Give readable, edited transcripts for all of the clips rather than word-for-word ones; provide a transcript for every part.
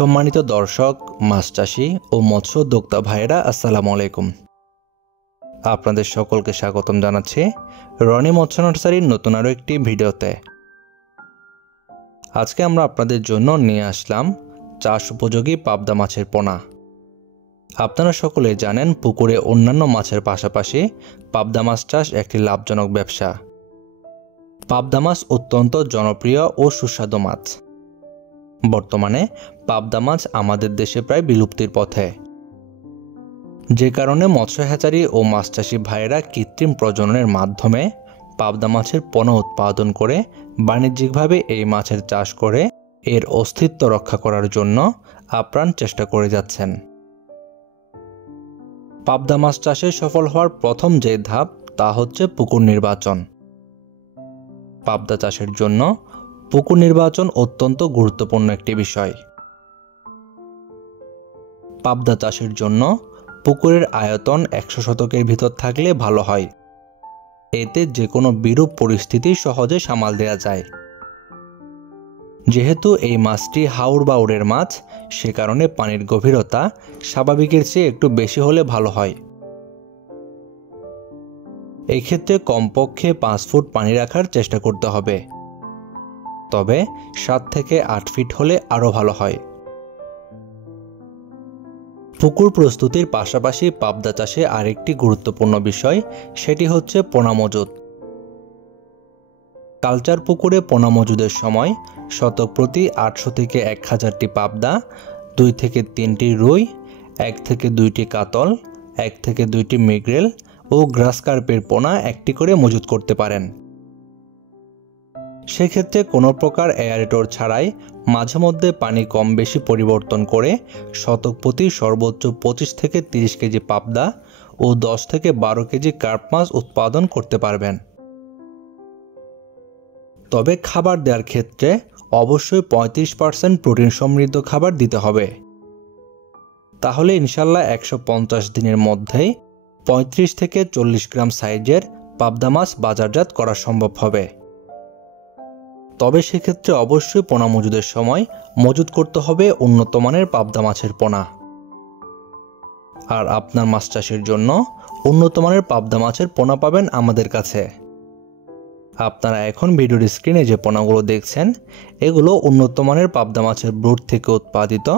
সম্মানিত দর্শক, মাছ চাষী ও মৎস্য উদ্যোক্তা ভাইয়েরা, আসসালামু আলাইকুম। আপনাদের সকলকে স্বাগতম জানাচ্ছি রনি মৎস্য নার্সারির নতুন আরও একটি ভিডিওতে। আজকে আমরা আপনাদের জন্য নিয়ে আসলাম চাষ উপযোগী পাবদা মাছের পোনা। আপনারা সকলেই জানেন, পুকুরে অন্যান্য মাছের পাশাপাশি পাবদা মাছ চাষ একটি লাভজনক ব্যবসা। পাবদা মাছ অত্যন্ত জনপ্রিয় ও সুস্বাদু মাছ। বর্তমানে পাবদা মাছ আমাদের দেশে প্রায় বিলুপ্তির পথে, যে কারণে মৎস্য হ্যাচারি ও মাছ চাষি ভাইয়েরা কৃত্রিম প্রজননের মাধ্যমে পাবদা মাছের পোনা উৎপাদন করে বাণিজ্যিকভাবে এই মাছের চাষ করে এর অস্তিত্ব রক্ষা করার জন্য আপ্রাণ চেষ্টা করে যাচ্ছেন। পাবদা মাছ চাষে সফল হওয়ার প্রথম যে ধাপ তা হচ্ছে পুকুর নির্বাচন। পাবদা চাষের জন্য পুকুর নির্বাচন অত্যন্ত গুরুত্বপূর্ণ একটি বিষয়। পাবদা চাষের জন্য পুকুরের আয়তন 100 শতকের ভিতর থাকলে ভালো হয়। এতে যে কোনো বিরূপ পরিস্থিতি সহজে সামাল দেওয়া যায়। যেহেতু এই মাছটি হাওর বা উড়ের মাছ, সে কারণে পানির গভীরতা স্বাভাবিকের চেয়ে একটু বেশি হলে ভালো হয়। এই ক্ষেত্রে কমপক্ষে 5 ফুট পানি রাখার চেষ্টা করতে হবে, তবে 7 থেকে 8 ফিট হলে আরও ভালো হয়। পুকুর প্রস্তুতির পাশাপাশি পাবদা চাষে আরেকটি গুরুত্বপূর্ণ বিষয়, সেটি হচ্ছে পোনা মজুদ। কালচার পুকুরে পোনা মজুদের সময় শতক প্রতি 800 থেকে 1000টি পাবদা, 2 থেকে 3টি রুই, 1 থেকে 2টি কাতল, 1 থেকে 2টি মৃগেল ও গ্রাস কার্পের পোনা একটি করে মজুদ করতে পারেন। সেক্ষেত্রে কোনো প্রকার এয়ারেটর ছাড়াই মাঝে মধ্যে পানি কম বেশি পরিবর্তন করে শতক প্রতি সর্বোচ্চ 25 থেকে 30 কেজি পাবদা ও 10 থেকে 12 কেজি কার্প মাছ উৎপাদন করতে পারবেন। তবে খাবার দেওয়ার ক্ষেত্রে অবশ্যই 35% প্রোটিন সমৃদ্ধ খাবার দিতে হবে। তাহলে ইনশাল্লাহ 150 দিনের মধ্যেই 35 থেকে 40 গ্রাম সাইজের পাবদা মাছ বাজারজাত করা সম্ভব হবে। তবে সেক্ষেত্রে অবশ্যই পোনা মজুদের সময় মজুদ করতে হবে উন্নত মানের পাবদা মাছের পোনা। আর আপনার মাছ চাষের জন্য উন্নত মানের পাবদা মাছের পোনা পাবেন আমাদের কাছে। আপনারা এখন ভিডিওর স্ক্রিনে যে পোনাগুলো দেখছেন, এগুলো উন্নত মানের পাবদা মাছের ব্রুড থেকে উৎপাদিত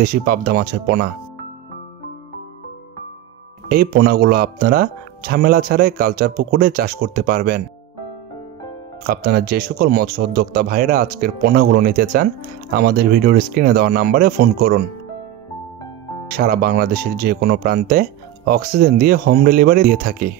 দেশি পাবদা মাছের পোনা। এই পোনাগুলো আপনারা ঝামেলা ছাড়াই কালচার পুকুরে চাষ করতে পারবেন। আপনারা যে সকল মৎস্য উদ্যোক্তা ভাইয়েরা আজকের পোনাগুলো নিতে চান, আমাদের ভিডিওর স্ক্রিনে দেওয়া নাম্বারে ফোন করুন। সারা বাংলাদেশের যে কোনো প্রান্তে অক্সিজেন দিয়ে হোম ডেলিভারি দিয়ে থাকি।